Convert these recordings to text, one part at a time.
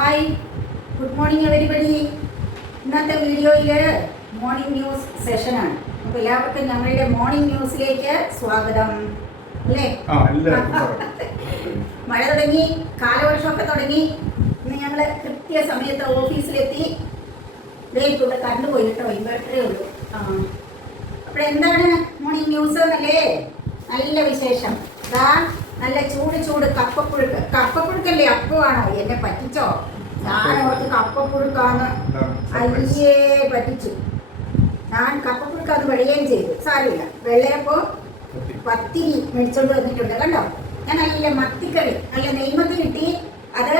Hi, good morning everybody. ഇന്നത്തെ വീഡിയോയിൽ morning news സെഷനാണ്. അപ്പോൾ എല്ലാവർക്കും ഞങ്ങളുടെ മോർണിംഗ് ന്യൂസിലേക്ക് സ്വാഗതം. അല്ലേ? മഴ തുടങ്ങി, കാലവർഷമൊക്കെ തുടങ്ങി. ഇന്ന് ഞങ്ങൾ കൃത്യസമയത്ത് ഓഫീസിലെത്തി. ഇവിടെ കറണ്ട് പോയി കേട്ടോ, ഇൻവെർട്ടറേ ഉള്ളൂ. അപ്പോഴെന്താണ് മോർണിംഗ് ന്യൂസ് എന്നല്ലേ? നല്ല വിശേഷം. നല്ല ചൂട് കപ്പപ്പുഴുക്കല്ലേ? അപ്പമാണോ? എന്നെ പറ്റിച്ചോ? ഞാൻ ഓർത്ത് കപ്പപ്പുഴുക്കാന്ന്. അയ്യേ, പറ്റിച്ചു. ഞാൻ കപ്പപ്പുഴുക്കാന്ന് വഴിയേം ചെയ്തു. സാരമില്ല. വെള്ളയപ്പോ പത്തിരി മേടിച്ചോണ്ട് വന്നിട്ടുണ്ട്. കണ്ടോ? ഞാൻ നല്ല മത്തിക്കറി, നല്ല നെയ്മത്തി കിട്ടി. അത്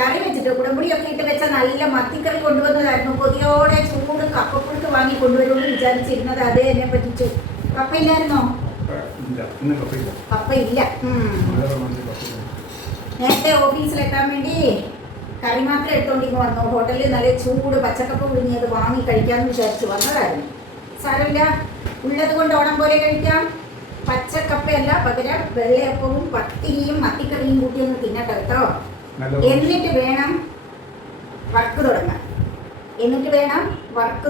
കറി വെച്ചിട്ട് കുടംപുളിയൊക്കെ ഇട്ട് വെച്ച നല്ല മത്തിക്കറി കൊണ്ടുവന്നതായിരുന്നു. കൊതിയോടെ ചൂട് കപ്പപ്പുഴുക്ക് വാങ്ങി കൊണ്ടുവരുമെന്ന് വിചാരിച്ചിരുന്നത്. അതേ എന്നെ പറ്റിച്ചു. കപ്പയില്ലായിരുന്നോ? കപ്പയില്ല. നേരത്തെ ഓഫീസിലെത്താൻ വേണ്ടി കറി മാത്രം എടുത്തോണ്ടിങ്ങ് വന്നു. ഹോട്ടലിൽ നല്ല ചൂട് പച്ചക്കപ്പ പുഴുങ്ങിയത് വാങ്ങി കഴിക്കാമെന്ന് വിചാരിച്ചു വന്നതായിരുന്നു. സാരമില്ല, ഉള്ളത് കൊണ്ട് ഓണം പോലെ കഴിക്കാം. പച്ചക്കപ്പയല്ല, പകരം വെള്ളയപ്പവും പത്തിരിയും മത്തിക്കറിയും കൂട്ടി ഒന്ന് തിന്നട്ടെ കേട്ടോ. എന്നിട്ട് വേണം വർക്ക്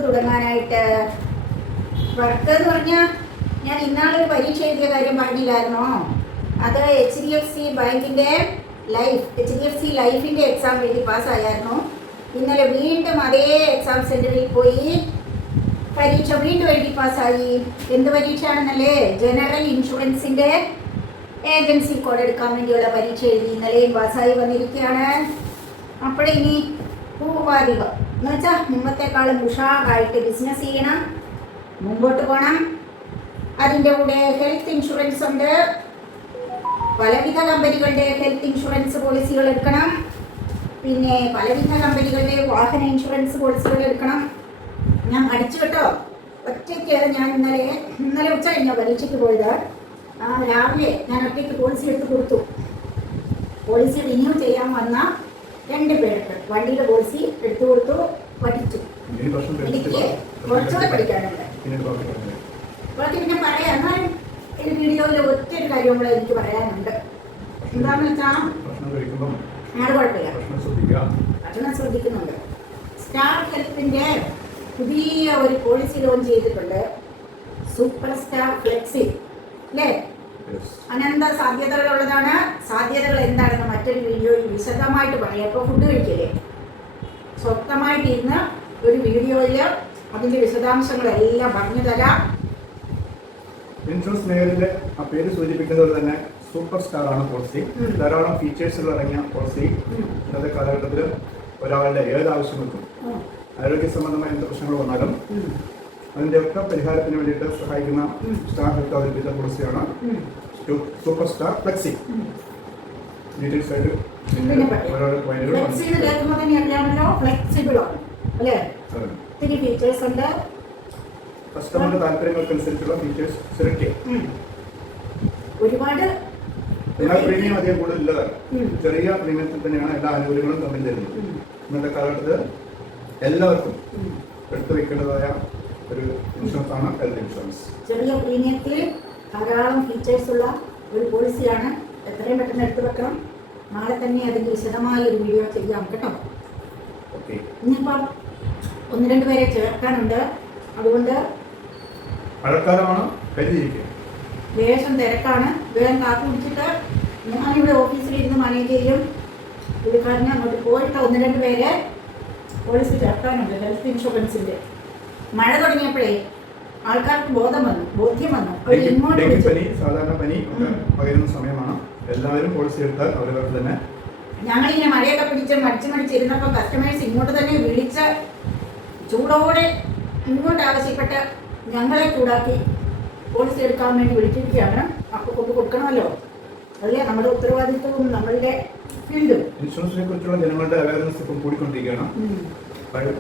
തുടങ്ങാനായിട്ട്. വർക്ക് എന്ന് പറഞ്ഞാൽ ഞാൻ ഇന്നാളൊരു പരീക്ഷ എഴുതിയ കാര്യം പറഞ്ഞില്ലായിരുന്നോ? അത് HDFC ബാങ്കിൻ്റെ HDFC ലൈഫിൻ്റെ എക്സാം എഴുതി പാസ്സായിരുന്നു. ഇന്നലെ വീണ്ടും അതേ എക്സാം സെൻറ്ററിൽ പോയി പരീക്ഷ വീണ്ടും എഴുതി പാസ്സായി. എന്ത് പരീക്ഷയാണെന്നല്ലേ? ജനറൽ ഇൻഷുറൻസിൻ്റെ ഏജൻസി കോഡ് എടുക്കാൻ വേണ്ടിയുള്ള പരീക്ഷ എഴുതി. ഇന്നലെയും പാസ്സായി വന്നിരിക്കുകയാണ്. അപ്പോഴിനി പൂർവാധികം എന്ന് വെച്ചാൽ മുമ്പത്തെക്കാളും ഉഷാറായിട്ട് ബിസിനസ് ചെയ്യണം, മുമ്പോട്ട് പോകണം. അതിൻ്റെ കൂടെ ഹെൽത്ത് ഇൻഷുറൻസ് ഉണ്ട്. പലവിധ കമ്പനികളുടെ ഹെൽത്ത് ഇൻഷുറൻസ് പോളിസികൾ എടുക്കണം. പിന്നെ പലവിധ കമ്പനികളുടെ വാഹന ഇൻഷുറൻസ് പോളിസികൾ എടുക്കണം. ഞാൻ പഠിച്ചു കേട്ടോ. ഒറ്റയ്ക്ക് ഞാൻ ഇന്നലെ ഉച്ച കഴിഞ്ഞാൽ പരീക്ഷയ്ക്ക് പോയത്. രാവിലെ ഞാൻ ഒറ്റയ്ക്ക് പോളിസി എടുത്ത് കൊടുത്തു. പോളിസി റിന്യൂ ചെയ്യാൻ വന്ന 2 പേർക്ക് വണ്ടിയുടെ പോളിസി എടുത്തു കൊടുത്തു. പഠിച്ചു. എനിക്ക് കുറച്ചുകൂടെ പഠിക്കാനുണ്ട്. ബാക്കി പിന്നെ പറയാം. എന്നാലും ഈ വീഡിയോയിൽ ഒറ്റൊരു കാര്യം കൂടെ എനിക്ക് പറയാനുണ്ട്. എന്താണെന്ന് വെച്ചാൽ ഞാൻ കുഴപ്പമില്ല, ഭക്ഷണം ശ്രദ്ധിക്കുന്നുണ്ട്. സ്റ്റാർ ഹെൽത്തിൻ്റെ പുതിയ ഒരു പോളിസി ലോഞ്ച് ചെയ്തിട്ടുണ്ട്. സൂപ്പർ സ്റ്റാർ ഫ്ലെക്സി അല്ലേ? അനന്ത സാധ്യതകളുള്ളതാണ്. സാധ്യതകൾ എന്താണെന്ന് മറ്റൊരു വീഡിയോയിൽ വിശദമായിട്ട് പറയാം. ഇപ്പോൾ ഫുഡ് കഴിക്കില്ലേ, സ്വന്തമായിട്ടിരുന്ന് ഒരു വീഡിയോയിൽ അതിൻ്റെ വിശദാംശങ്ങളെല്ലാം പറഞ്ഞു തരാം. ഇൻഷുറൻസ് മേഖലയിലെ ആ പേര് സൂചിപ്പിക്കുന്നത് തന്നെ സൂപ്പർ സ്റ്റാർ ആണ് പോളിസി. ധാരാളം ഫീച്ചേഴ്സുകൾ അടങ്ങിയ പോളിസി. ഇന്നത്തെ കാലഘട്ടത്തിൽ ഒരാളുടെ ഏത് ആവശ്യങ്ങൾക്കും ആരോഗ്യ സംബന്ധമായ എന്ത് പ്രശ്നങ്ങൾ വന്നാലും അതിൻ്റെ ഒക്കെ പരിഹാരത്തിന് വേണ്ടിയിട്ട് സഹായിക്കുന്ന സ്റ്റാർ ഹെൽത്ത് അവതരിപ്പിച്ച പോളിസിയാണ് സൂപ്പർ സ്റ്റാർ ഫ്ലെക്സി. ഡീറ്റെയിൽസ് ആയിട്ട് ഓരോരോ പോയിന്റുകൾ കസ്റ്റമറുടെ താല്പര്യങ്ങൾക്കനുസരിച്ചുള്ള ഫീച്ചേഴ്സ് സെലക്ട് ചെയ്യാം. ഒരുപാട് എന്നാൽ പ്രീമിയം അധികം കൂടുതലില്ലതാണ്. ചെറിയ പ്രീമിയത്തിൽ തന്നെയാണ് എല്ലാ ആനുകൂല്യങ്ങളും തമ്മിൽ തരുന്നത്. ഇന്നത്തെ കാലഘട്ടത്തിൽ എല്ലാവർക്കും എടുത്തു വെക്കേണ്ടതായ ഒരു ഇൻഷുറൻസ് ആണ് ഹെൽത്ത് ഇൻഷുറൻസ്. ചെറിയ പ്രീമിയത്തിൽ ധാരാളം ഫീച്ചേഴ്സ് ഉള്ള ഒരു പോളിസിയാണ്. എത്രയും പെട്ടെന്ന് എടുത്തു വെക്കണം. നാളെ തന്നെ അതിൻ്റെ വിശദമായ ഒരു വീഡിയോ ചെയ്യാം കേട്ടോ. ഇന്നിപ്പം 1-2 പേരെ ചേർക്കാനുണ്ട്. അതുകൊണ്ട് മഴക്കാലമാണ്, ലേശം തിരക്കാണ്. വേഗം കാത്തു പിടിച്ചിട്ട് ഞാനിവിടെ ഓഫീസിലിരുന്ന് മാനേജ് ചെയ്യും. പുള്ളിക്കാരനെ അങ്ങോട്ട് പോയിട്ട് 1-2 പേരെ പോളിസി ചേർക്കാനുണ്ട് ഹെൽത്ത് ഇൻഷുറൻസിൻ്റെ. മഴ തുടങ്ങിയപ്പോഴേ ആൾക്കാർക്ക് ബോധ്യം വന്നു. സാധാരണ പനി പകരുന്ന സമയമാണ്. എല്ലാവരും പോളിസി എടുത്താൽ അവരവർ തന്നെ. ഞങ്ങളിങ്ങനെ മഴയൊക്കെ പിടിച്ച് മടിച്ചിരുന്നപ്പോൾ കസ്റ്റമേഴ്സ് ഇങ്ങോട്ട് തന്നെ വിളിച്ച് ചൂടോടെ ഇങ്ങോട്ട് ആവശ്യപ്പെട്ട് ഞങ്ങളെ ചൂടാക്കി പോളിസി എടുക്കാൻ വേണ്ടി വിളിച്ചിരിക്കുകയാണ്. അപ്പോൾ കൊണ്ട് കൊടുക്കണമല്ലോ, അതല്ലേ നമ്മുടെ ഉത്തരവാദിത്വവും നമ്മളുടെ ഫീൽഡും. ഇൻഷുറൻസിനെ കുറിച്ചുള്ള ജനങ്ങളുടെ അവയർനെസ് ഇപ്പം കൂടിക്കൊണ്ടിരിക്കുകയാണ്.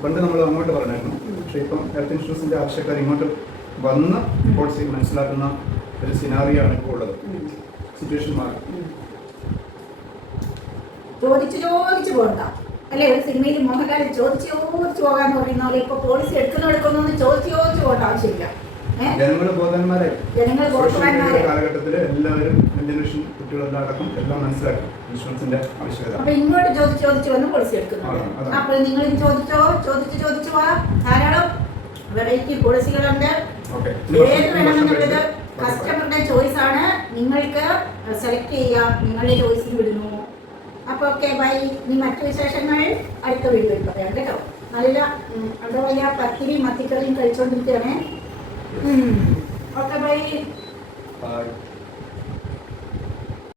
പണ്ട് നമ്മൾ അങ്ങോട്ട് പറഞ്ഞായിരുന്നു, പക്ഷേ ഇപ്പം ഹെൽത്ത് ഇൻഷുറൻസിന്റെ ആവശ്യക്കാർ ഇങ്ങോട്ട് വന്ന് പോളിസി മനസ്സിലാക്കുന്ന ഒരു സിനാറിയോ ആണ് ഇപ്പോൾ ഉള്ളത്. സിറ്റുവേഷൻ മാറി. ചോദിച്ചു പോകണ്ട അല്ലേ? ഒരു സിനിമയിൽ മോഹൻലാൽ ചോദിച്ചു പോകാന്ന് പറയുന്ന പോലെ ഇപ്പൊ പോളിസി എടുക്കുന്നൊന്ന് ചോദിച്ചു പോകേണ്ട ആവശ്യമില്ല. ജനങ്ങൾ ബോധവാന്മാരെ കാലഘട്ടത്തിൽ എല്ലാവരും ജനറേഷൻ കുട്ടികളെല്ലാം അടക്കം എല്ലാം മനസ്സിലാക്കും. ഇൻഷുറൻസിന്റെ ആവശ്യകത. അപ്പൊ ഇങ്ങോട്ട് ചോദിച്ചു വന്ന് പോളിസി എടുക്കുന്നു. അപ്പൊ നിങ്ങൾ ചോദിച്ചു വാ, ധാരാളം വെറൈറ്റി പോളിസികളുണ്ട്. ഏത് വേണമെന്നുള്ളത് കസ്റ്റമറുടെ ചോയ്സ് ആണ്. നിങ്ങൾക്ക് സെലക്ട് ചെയ്യാം, നിങ്ങളുടെ ചോയ്സിന് വിടുന്നു. അപ്പൊ ഓക്കെ ബൈ. ഇനി മറ്റു വിശേഷങ്ങൾ അടുത്ത വീഡിയോയിൽ പറയാം കേട്ടോ. നല്ല എന്താ പറയാ, പത്തിരി മത്തിക്കറിയും കഴിച്ചോണ്ടിരിക്കുകയാണേ. Okay bye.